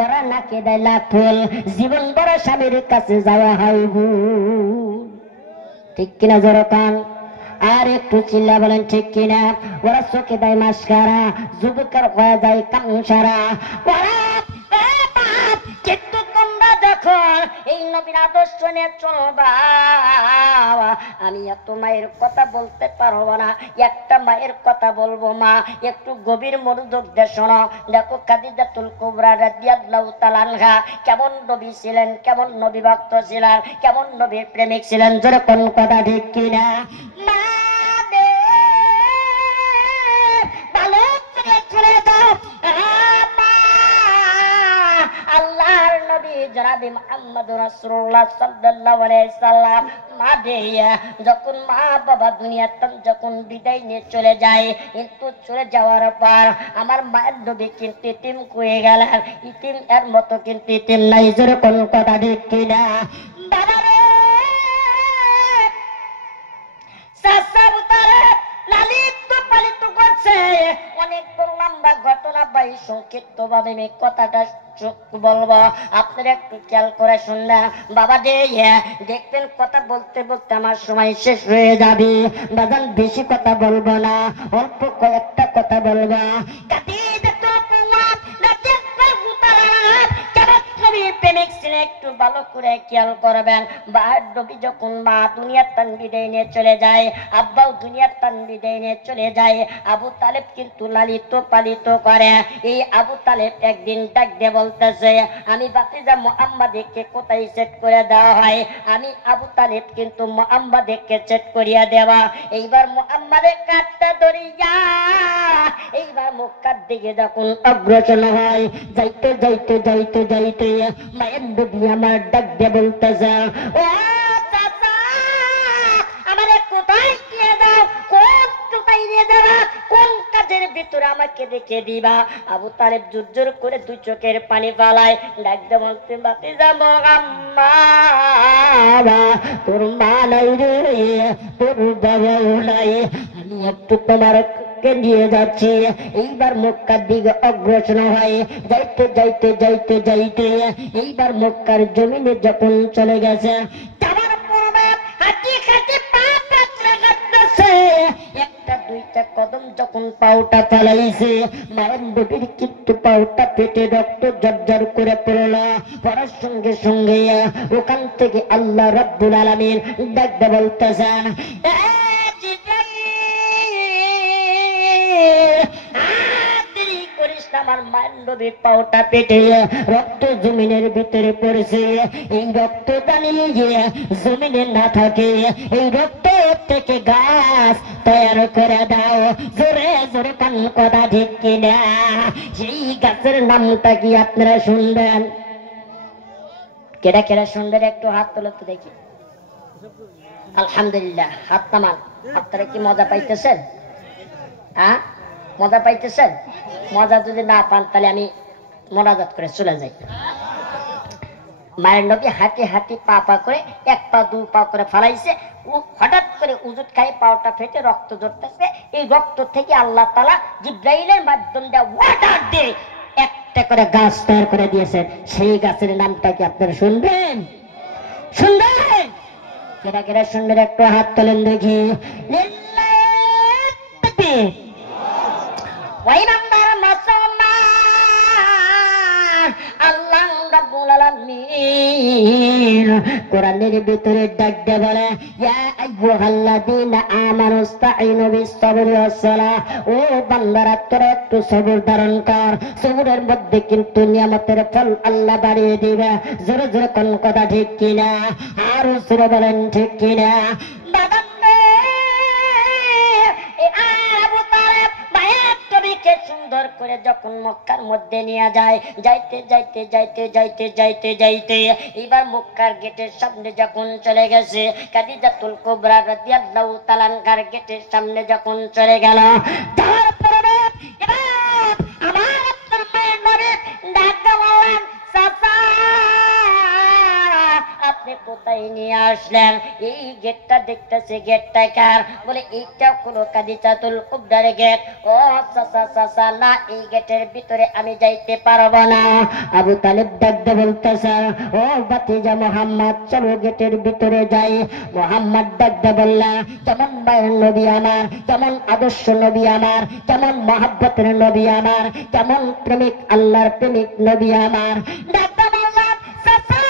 ওরা নাকে দেয় লাফুল জীবন বড় স্বামীর কাছে যাওয়া হয় ঠিক কিনা জোরকান আর একটু চিল্লা বলেন ঠিক কিনা ওরা চোখে দেয় মাস্কারা যুবকের হয়ে যায় কামসারা ওরা কিন্তু তোমরা দেখো এই নবীর আদর্শ নিয়ে চলবা আমি এত মায়ের কথা বলতে পারবো না একটা মায়ের কথা বলবো মা একটু গভীর মনোযোগ দিয়ে শোনো দেখো খাদিজাতুল কুবরা রাদিয়াল্লাহু তাআলা আনহা কেমন নবী ছিলেন কেমন নবী ভক্ত ছিলেন কেমন নবীর প্রেমিক ছিলেন জোরে কোন কথা ঠিক কিনা মা দে ভালো করে শুনে দাও আল্লাহর নবী জনাবে মুহাম্মদ রাসূলুল্লাহ সাল্লাল্লাহু আলাইহি সাল্লাম মা দেয়া যখন মা বাবা দুনিয়াতে যখন বিদায় নিয়ে চলে যায় কিন্তু চলে যাওয়ার পর আমার মায়ের নবী কিন্তু ইতিম হয়ে গেলেন ইতিম এর মতো কিন্তু ইতিম নাই জোরে কোন কথা ঠিক কিনা বাবা রে চাচা বুতারে লালিত পালিত করছে অনেক বড় লম্বা ঘটনা ভাই, সংক্ষিপ্ত ভাবে আমি কথাটা বলবো, আপনারা একটু খেয়াল করে শুননা বাবা রে। দেখবেন কথা বলতে বলতে আমার সময় শেষ হয়ে যাবে, বাজান বেশি কথা বলবো না, অল্প কয়েকটা কথা বলবো। প্রেমিক ছিলেন, একটু ভালো করে খেয়াল করবেন। বাহার নবী যখন মা দুনিয়ার তান বিদায় নিয়ে চলে যায়, আব্বাও দুনিয়ার তান বিদায় নিয়ে চলে যায়, আবু তালেব কিন্তু লালিত পালিত করে। এই আবু তালেব একদিন ডাক দিয়ে বলতেছে, আমি ভাতিজা মুহাম্মাদকে কোথায় সেট করে দেওয়া হয়? আমি আবু তালেব কিন্তু মুহাম্মাদকে সেট করিয়া দেওয়া। এইবার মুহাম্মাদের কাঠটা ধরিয়া এইবার মক্কার দিকে যখন অগ্রসর হয়, যাইতে যাইতে যাইতে যাইতে মায়ের নবী আমার ডাক দিয়ে বলতেছে, ও চাচা, আমারে কোথায় নিয়ে দাও? কোথায় নিয়ে যাবা? কোন কাজের ভিতরে আমাকে দেখে দিবা? আবু তালেব জোর জোর করে দুই চোখের পানি ফালায়, ডাক দিয়ে বলতে, ভাতিজা মুহাম্মদ, তোর মা নাই রে, তোর বাবাও নাই, আমি একটু তোমার নিয়ে যাচ্ছি। এইবার মক্কার দিকে অগ্রসর হয়, যাইতে যাইতে যাইতে যাইতে এইবার মক্কার জমিনে যখন চলে গেছে, যাবার পূর্বে হাঁটি হাঁটি পা পিছলে লাগতেছে, একটা দুইটা কদম যখন পাউটা চালাইছে, মায়ের নবীর কিন্তু পাউটা পেটে রক্ত জর্জর করে পড়ল। পড়ার সঙ্গে সঙ্গে ওখান থেকে আল্লাহ রাব্বুল আলামিন ডাক দিয়ে বলতেছেন, আমার মায়ের নবীর পাওটা পেটে রক্ত জমিনের ভিতরে পড়েছে। এই রক্ত জানিয়ে গিয়ে জমিনে না থাকে, এই রক্ত থেকে গাছ তৈরি করে দাও। জোরে জোরে কান কথা ঠিক কিনা? সেই গাছের নামটা কি আপনারা শুনবেন? কেডা কেডা শুনবেন? একটু হাত তোলো তো দেখি। আলহামদুলিল্লাহ, হাত নামান। আপনারা কি মজা পাইতেছেন? হ্যাঁ, মজা পাইতেছেন? মজা যদি না পান তাহলে আমি মোনাজাত করে চলে যাই। মায়ের নবী হাঁটি হাঁটি পা পা করে এক পা দুই পা করে ফালাইছে, হঠাৎ করে উজুত খাই পাওটা ফেটে রক্ত ঝরতেছে। এই রক্ত থেকে আল্লাহ তাআলা জিব্রাইলের মাধ্যমে ওয়াটার দিয়ে একটা করে গাছ তৈরি করে দিয়েছেন। সেই গাছের নামটা কি আপনারা শুনবেন? শুনবেন? কেরা কেরা শুনবেন? একটু হাত তোলেন দেখি। ওই বান্দার মুসলমান, আল্লাহ রাব্বুল আলামিন কোরআনের ভিতরে ডাক দিয়ে বলে, ইয়া আইয়ুহাল্লাযীনা আমানুস্তাঈনু বিস-সাবরি ওয়াস-সালাহ। ও বান্দারা, তোরা একটু সবর ধারণ কর, সবরের মধ্যে কিন্তু নিয়ামতের ফল আল্লাহ বাড়িয়ে দিবে। জোরে জোরে কোন কথা ঠিক কিনা? আর জোরে বলেন ঠিক কিনা? সুন্দর করে যখন মক্কার মধ্যে নিয়ে যায়, যাইতে যাইতে যাইতে যাইতে যাইতে যাইতে এবার মক্কার গেটের সামনে যখন চলে গেছে, খাদিজাতুল কুবরা রাদিয়াল্লাহু তাআলা আনহার গেটের সামনে যখন চলে গেল, তারপরে এবার আমার আপনার মায়ের নবী ডাক বললেন, চাচা আপনি কোথায় নিয়ে আসলেন? এই গেটটা দেখতেছে, গেটটা কার? বলে এইটা হলো খাদিজাতুল কুবরার গেট। ও চাচা চাচা, না, এই গেটের ভিতরে আমি যাইতে পারবো না। আবু তালেব ডাক দিয়ে বলতেছে, ও ভাতিজা মুহাম্মদ, চলো গেটের ভিতরে যাই। মুহাম্মদ ডাক দিয়ে বললা, কেমন মায়ের নবী আমার, কেমন আদর্শ নবী আমার, কেমন মহব্বতের নবী আমার, কেমন প্রেমিক আল্লাহর প্রেমিক নবী আমার। ডাক দিয়ে বললাম, চাচা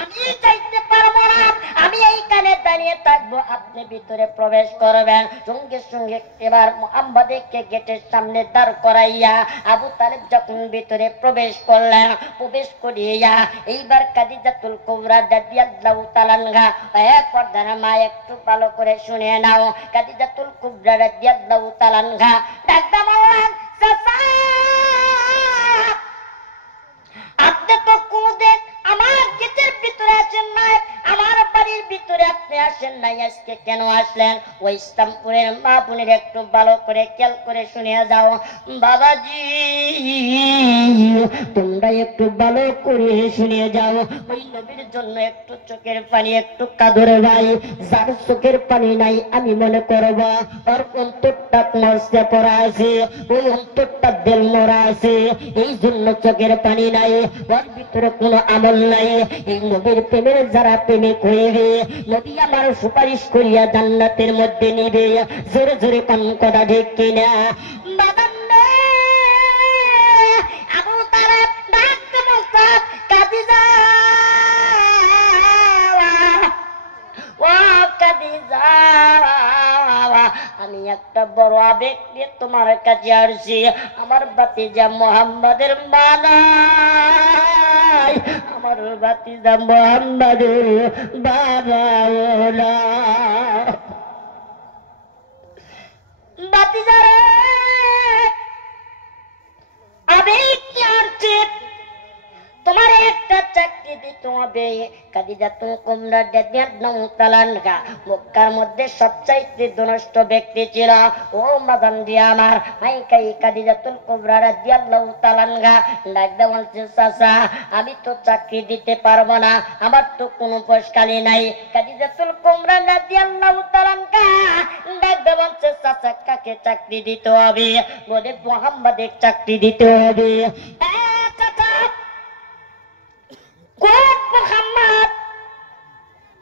আমি যাইতে পারবো না, আমি এইখানে দাঁড়িয়ে থাকবো, আপনি ভিতরে প্রবেশ করবেন। সঙ্গে সঙ্গে এবার মুহাম্মদকে গেটের সামনে দাঁড় করাইয়া আবু তালেব যখন ভিতরে প্রবেশ করলেন, প্রবেশ করিয়া এইবার খাদিজাতুল কুবরা রাদিয়াল্লাহু তাআলা আনহা, পর্দার মা একটু ভালো করে শুনে নাও, খাদিজাতুল কুবরা রাদিয়াল্লাহু তাআলা আনহা ডাকতে বললেন, চাচা আপনি তো কোনদিন আমার গেটের ভিতরে আছেন না, আমার বাড়ির ভিতরে আপনি আসেন নাই, আজকে কেন আসলেন? ওই ইসলামপুরের মা বোনের একটু ভালো করে খেয়াল করে শুনে যাও। বাবাজি তোমরা একটু ভালো করে শুনে যাও, ওই নবীর জন্য একটু চোখের পানি একটু কাঁদরে ভাই। যার চোখের পানি নাই আমি মনে করব ওর অন্তরটা মরতে পড়া আছে, ওই অন্তরটা বেল মরা আছে, এই জন্য চোখের পানি নাই, ওর ভিতরে কোনো আমল নাই। এই নবীর প্রেমের যারা প্রেমিক হইবে, নবী আমার সুপারিশ করিয়া জান্নাতের মধ্যে নিবে। জোরে জোরে কান কথা ঠিক কিনা? বাবা আবু তালেব ডাকতে মুস্তাফ কাদিজা, ও কাদিজা, আমি একটা বড় আবেগ নিয়ে তোমার কাছে আসছি। আমার ভাতিজা মুহাম্মাদের মা নাই, আমার ভাতিজা মুহাম্মাদের বাবাও নাই। ভাতিজারে আবেগ কি আসছে? তোমার একটা চাকরি দিতে হবে। খাদিজাতুল কুবরা রাদিয়াল্লাহু তাআলা আনহা মক্কার মধ্যে সবচাইতে দুষ্ট ব্যক্তি ছিল। ও মাদান দিয়া আমার হাইকাই খাদিজাতুল কুবরা রাদিয়াল্লাহু তাআলা আনহা ডাকতে বলছে, চাচা আমি তো চাকরি দিতে পারবো না, আমার তো কোনো পয়সাকালি নাই। খাদিজাতুল কুবরা রাদিয়াল্লাহু তাআলা আনহা ডাকতে বলছে, চাচা কাকে চাকরি দিতে হবে? বলে মুহাম্মাদের চাকরি দিতে হবে। মুহাম্মদ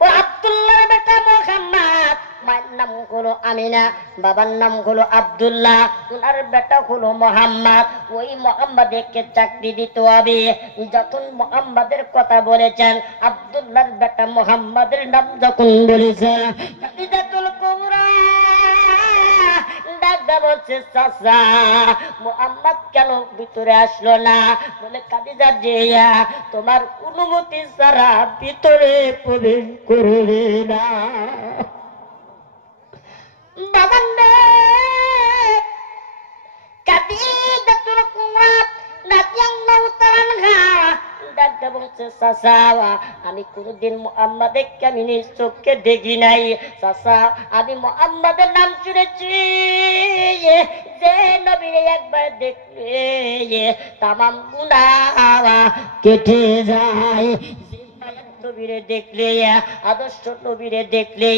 ও আব্দুল্লাহর বেটা মুহাম্মদ, মায়ের নাম হলো আমিনা, বাবার নাম হলো আব্দুল্লাহ, উনার বেটা হলো মুহাম্মদ। ওই মুহাম্মাদকে চাকরি দিতে হবে। যখন মুহাম্মাদের কথা বলেছেন, আব্দুল্লাহর বেটা মুহাম্মাদের নাম যখন বলেছেন, খাদিজাতুল কুবরা ডাকতে বলছে, চাচা মুহাম্মদ কেন ভিতরে আসলো না? বলে খাদিজা জিয়া তোমার অনুমতি ছাড়া ভিতরে প্রবেশ করবে না। বাবার খাদিজাতুল কুবরা রাদিয়াল্লাহু তাআলা আনহা ডাকতে বলছে, চাচা আমি কোনদিন মুহাম্মাদকে আমি নিজ চোখে দেখি নাই। চাচা আমি মুহাম্মাদের নাম শুনেছি, যে নবীরে একবার দেখলে তামাম গুনাহ কেটে যায়। নবীরে দেখলে, আদর্শ নবীরে দেখলে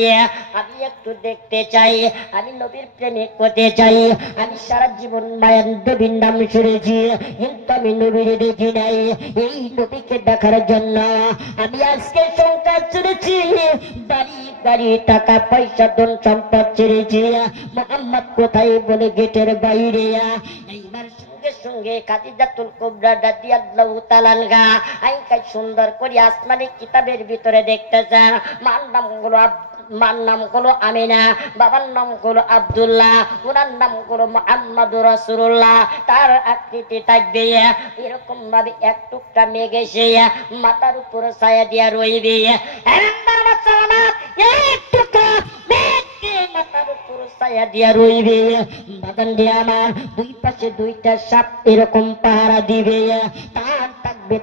আমি একটু দেখতে চাই, আমি নবীর প্রেমিক হতে চাই। আমি সারা জীবন মায়ের নবীর নাম শুনেছি, কিন্তু আমি নবীরে দেখি নাই। এই নবীকে দেখার জন্য আমি আজকে সংসার ছেড়েছি, বাড়ি গাড়ি টাকা পয়সা ধন সম্পদ ছেড়েছি। মুহাম্মদ কোথায় বলে গেটের বাইরে। এইবার সঙ্গে সঙ্গে খাদিজাতুল কুবরা রাদিয়াল্লাহু তাআলা আনহা আইকাই সুন্দর করে আসমানি কিতাবের ভিতরে দেখতেছেন। মার নাম হলো আমিনা, বাবার নাম হলো আব্দুল্লাহ, ওনার নাম হলো মুহাম্মাদুর রাসূলুল্লাহ। তার আকৃতি থাকবে এরকম ভাবে এক টুকরা মেঘ এসে মাথার উপর ছায়া দিয়া রইবে। এক টুকরা মেঘ মাথার উপর ছায়া দিয়া রইবে। বাগান দিয়ে আমার দুই পাশে দুইটা সাপ এরকম পাহারা দিবে।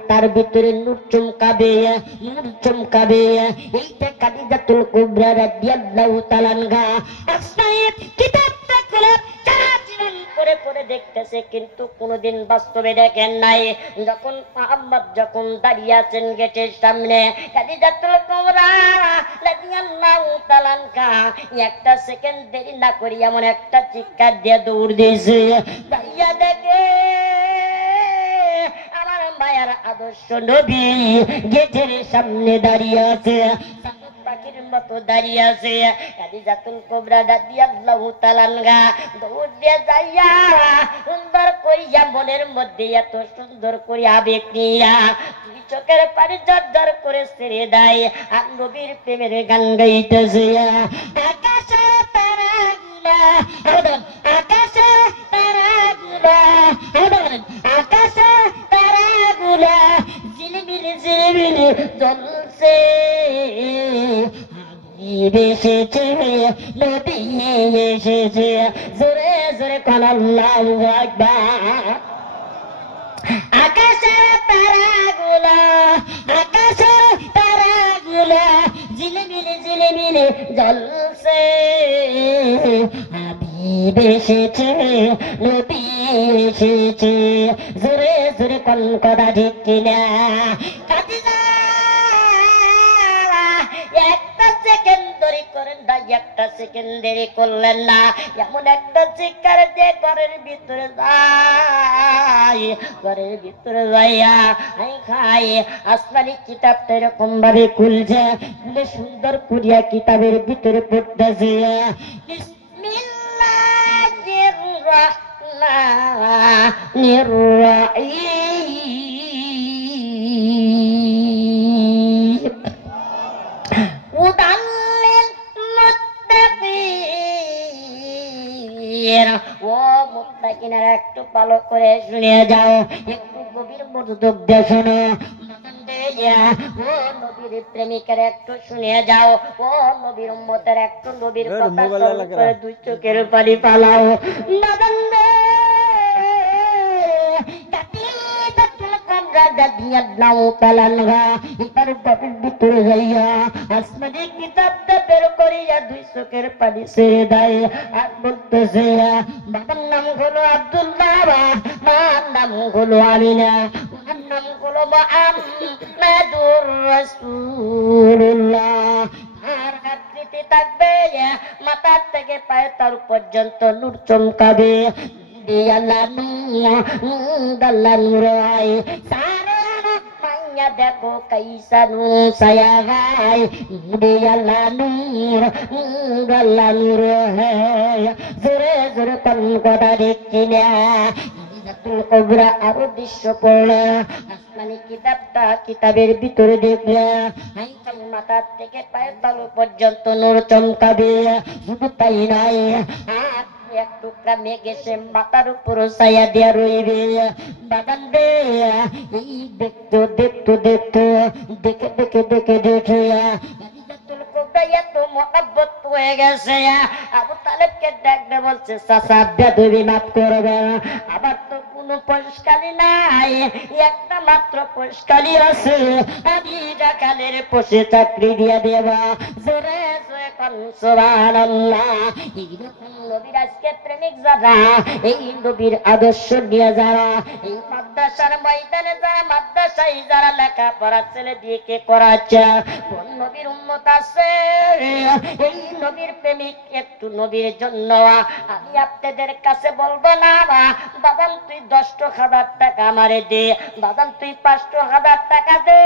তার ভিতরে নূর চমকাবে, নূর চমকাবে। এইটা খাদিজাতুল কুবরা রাদিয়াল্লাহু তাআলা আনহা আসমানের কিতাবটা খুলে সারা জীবন পড়ে দেখতেছে, কিন্তু কোনোদিন বাস্তবে দেখেন নাই। যখন মুহাম্মদ যখন দাঁড়িয়ে আছেন গেটের সামনে, খাদিজাতুল কুবরা রাদিয়াল্লাহু তাআলা আনহা একটা সেকেন্ড দেরি না করি এমন একটা চিৎকার দিয়ে দৌড় দিয়েছে। দাঁড়িয়ে দেখে আমার মায়ের আদর্শ নবী গেটের সামনে দাঁড়িয়ে আছে, পাখির মতো দাঁড়িয়ে আছে। খাদিজাতুল কুবরা রাদিয়াল্লাহু তাআলা আনহা দৌড় দিয়ে যাইয়া সুন্দর করিয়া মনের মধ্যে এত সুন্দর করে আবেগ নিয়া দুই চোখের পানি ঝরঝর করে ছেড়ে দেয়, আর নবীর প্রেমের গান গাইতেছে। আকাশের তারাগুলা, আকাশের তারাগুলা, আকাশের তারাগুলা ঝিলমিল ঝিলমিল জ্বলছে। এসেছে নবী এসেছে, জোরে জোরে কোন আল্লাহু আকবার। আকাশের তারাগুলা, আকাশের তারাগুলা ঝিলিমিলি জ্বলছে হাবিব এসেছে নবী এসেছে জোরে জোরে কনকদা ঠিক কিনা খাদিজা একটা সেকেন্ড দেরি করেন না একটা সেকেন্ড দেরি করলেন না এমন একটা চিৎকার দিয়ে ঘরের ভিতরে যাইয়া খাই আসমানি কিতাবটা এরকম ভাবে খুলছে খুলে সুন্দর করিয়া কিতাবের ভিতরে পড়তেছে বিসমিল্লাহির রাহমানির রাহিম উদাল্লিল মুত্তাকিন ও মুত্তাকিনারা একটু ভালো করে শুনে যাও একটু গভীর মনোযোগ দিয়ে শোনো ও নবীর প্রেমিকের একটু শুনে যাও ও নবীর উম্মতের একটু নবীর কথা স্মরণ করে দুই চোখের পানি পালাও নাদন্দে আসমানি কিতাবটা বের করিয়া দুই চোখের পানি ছেড়ে দেয় আর বলতেছে বাবার নাম হলো আব্দুল্লাহ মার নাম হলো আমিনা মার নাম হলো মুহাম্মাদুর রাসূলুল্লাহ আর আকৃতি থাকবে মাথার থেকে পায়ের তার পর্যন্ত নূর চমকাবে দেখো कैसा नूर साया है अल्लाह नूर अल्लाह नूर है जोरे जोरे कन कदा देखिना কবরা আরো দৃশ্য পড়লে আসমানি কিতাবটা কিতাবের ভিতরে দেখলে হাইকাল মাথার থেকে পায়ের তালু পর্যন্ত নূর চমকাবে শুধু তাই নয় এক টুকরা মেঘ এসে মাথার উপর ছায়া দিয়া রইবে বাগান দে এই দেখতো দেখতো দেখতো দেখে দেখে দেখে দেখে এত মহব্বত হয়ে গেছে আবু তালেবকে ডাকতে বলছে চাচা বেদবি মাফ করবে আবার তো কোনো পরিষ্কারই নাই একটা মাত্র পরিষ্কারই আছে আমি রাখালের পোষে চাকরি দিয়ে দেবা জোরে জোরে কোন সুবহানাল্লাহ এইরকম নবীর আজকে প্রেমিক যারা এই নবীর আদর্শ নিয়ে যারা এই মাদ্রাসার ময়দানে যারা মাদ্রাসায় যারা লেখাপড়া ছেলে দিয়ে কে করাচ্ছে কোন নবীর উম্মত আছে এই নবীর প্রেমিক একটু নবীর জন্য আমি আপনাদের কাছে বলবো না বাদাম তুই 10,000 টাকা আমারে দে বাদাম তুই 5,000 টাকা দে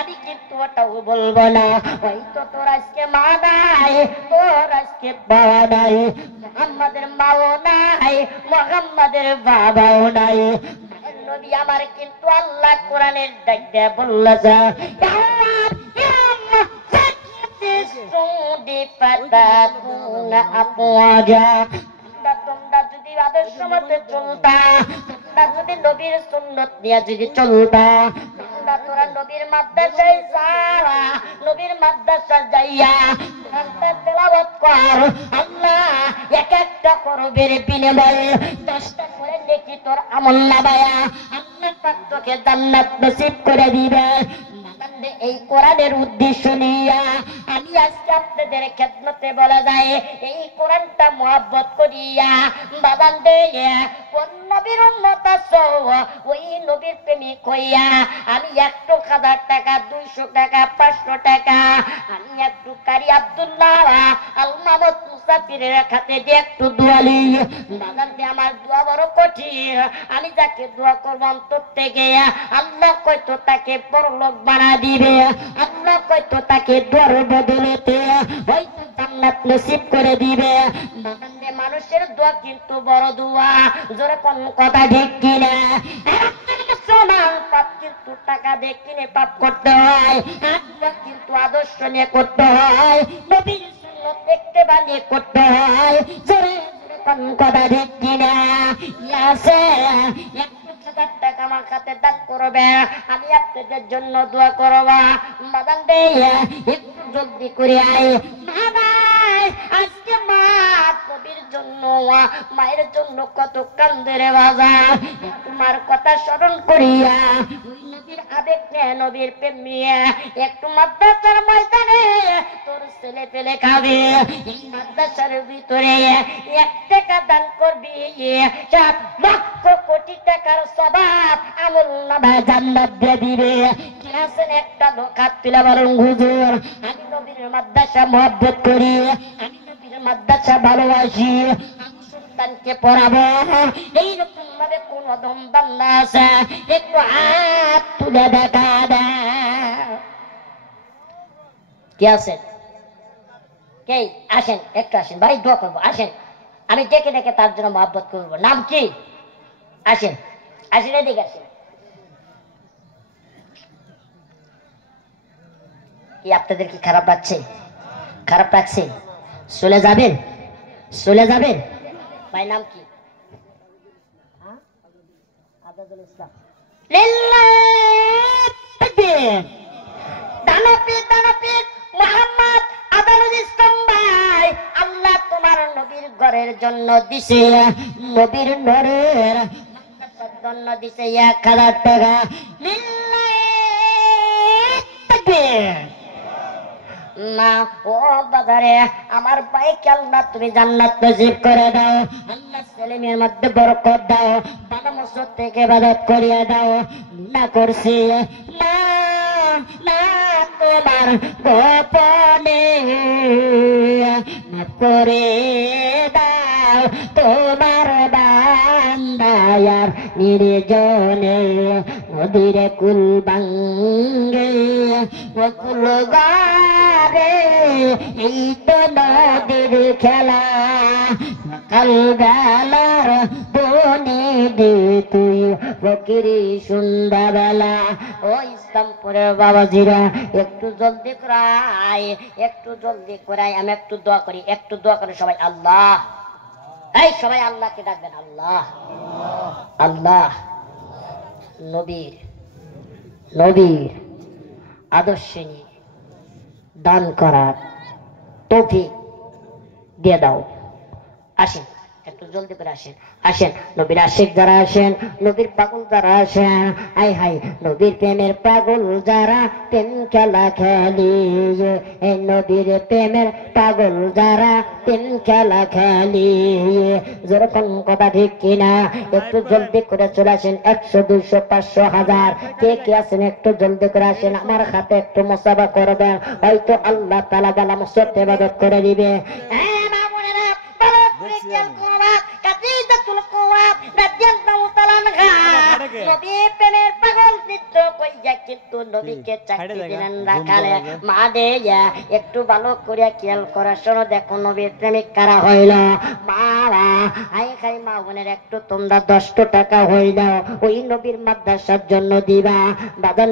আমি কিন্তু ওটাও বলবো না হয়তো তোর আজকে মা নাই তোর আজকে বাবা নাই মুহাম্মাদের মাও নাই মুহাম্মাদের বাবাও নাই নবী আমার কিন্তু আল্লাহ কোরআনের ডাক দিয়ে বললেছে তোমরা যদি আদর্শ মতে চলতা তোমরা যদি নবীর সুন্নত নিয়ে যদি চলতা তোমরা তোরা নবীর মাদ্রাসায় যাওয়া নবীর মাদ্রাসা যাইয়া তেলাওয়াত কর আল্লাহ এক একটা করবের বিনিময়ে 10টা করে নেকি তোর আমলনামায় আল্লাহ পাক তোকে জান্নাত নসিব করে দিবে এই কোরআনের উদ্দেশ্য নিয়ে আমি আজকে আপনাদের খেদমতে বলা যায় এই কোরআনটা মহব্বত করিয়া বাবান দে কোন নবীর উম্মত আছো ওই নবীর প্রেমিক হইয়া আমি 1,000 টাকা 200 টাকা 500 টাকা আমি একটু কারি আব্দুল্লাহ আল মাহমুদ মুসাফিরের খাতে দিয়ে একটু দোয়ালি বাবান দে আমার দোয়া বড় কঠিন আমি যাকে দোয়া করব অন্তর থেকে আল্লাহ কয়তো তাকে পরলোক বানা দিবে আল্লাহ কয়তো তাকে দোয়ার বদলেতে হয়তো জান্নাত নসিব করে দিবে বাগানে মানুষের দোয়া কিন্তু বড় দোয়া জোরে কোন কথা ঠিক কিনা পাপ কিন্তু টাকা দিয়ে কিনে পাপ করতে হয় কিন্তু আদর্শ নিয়ে করতে হয় নবীর সুন্নাত দেখতে বানিয়ে করতে হয় জোরে জোরে কোন কথা ঠিক কিনা ইয়াসে 1,000 টাকা আমার খাতে দান করবে আমি আপনাদের জন্য দোয়া করব বাদান দে একটু জলদি করে আয় বাবা আজকে মা নবীর জন্য মায়ের জন্য কত কান্দে রে বাবা তোমার কথা স্মরণ করিয়া ওই নবীর আবেগ নিয়ে নবীর প্রেম নিয়ে একটু মাদ্রাসার ময়দানে তোর ছেলে পেলে খাবে, এই মাদ্রাসার ভিতরে 1 টাকা দান করবি 7 লক্ষ কোটি টাকার সওয়াব আমল নামায় জান্নাত দিয়ে দিবে। ক্লাসের একটা লোক হাত তুলে বলুন হুজুর আমি নবীর মাদ্রাসা মহব্বত করি, আমি নবীর মাদ্রাসা ভালোবাসি, আমি সন্তানকে পড়াবো, এইরকম ভাবে কোন দম বান্দা আছে একটু হাত তুলে দেখা দেয়। কে আছেন? কে আসেন, একটু আসেন ভাই, দোয়া করবো, আসেন। আমি ডেকে ডেকে তার জন্য মহব্বত করবো। নাম কি? আসেন আসেন, এদিকে আসেন। কি আপনাদের কি খারাপ লাগছে? খারাপ লাগছে? চলে যাবেন? চলে যাবেন? ভাই নাম কি? আজাদুল ইসলাম। মোহাম্মদ আজাদুল ইসলাম ভাই, আল্লাহ তোমার নবীর ঘরের জন্য দিছে, নবীর নূরের জন্য দিছে 1000 টাকা। না ও বাজারে আমার ভাইকে আল্লাহ তুমি জান্নাত নসিব করে দাও, আল্লাহ ছেলে মেয়ের মধ্যে বরকত দাও, বাবা মসজিদ থেকে ইবাদত করিয়ে দাও। না করছি না না তোমার গোপনে মাফ করে দাও তোমার বান্দায়ার নির্জনে, নদীর কুল বাঙ্গে ও কুল গারে, এই তো নদীর খেলা, কাল বেলার বনে দে তুই ফকিরি সন্ধ্যাবেলা। ও ইসলামপুরের বাবাজিরা একটু জলদি করাই, একটু জলদি করাই, আমি একটু দোয়া করি, একটু দোয়া করি সবাই। আল্লাহ, এই সবাই আল্লাহকে ডাকবেন, আল্লাহ আল্লাহ। নবীর নবীর আদর্শ নিয়ে দান করার তৌফিক দিয়ে দাও। আসেন একটু জলদি করে আসেন, আসেন। নবীর আশিক যারা আসেন, নবীর পাগল যারা আসেন, আই হাই নবীর প্রেমের পাগল যারা প্রেম খেলা খেলি, এই নবীর প্রেমের পাগল যারা প্রেম খেলা খেলি, যেরকম কথা ঠিক কিনা? একটু জলদি করে চলে আসেন। 100 200 500 1000 কে কে আছেন একটু জলদি করে আসেন, আমার হাতে একটু মুসাফা করবেন, হয়তো আল্লাহ তাআলা বালা মুসিবত ইবাদত করে দিবে। একটু ভালো করে খেয়াল করার শোনো, দেখো নবীর প্রেমিক কারা হইল। মারা আই খাই মা বোনের একটু তোমরা 10 টাকা হইল ওই নবীর মাদ্রাসার জন্য দিবা বাদান।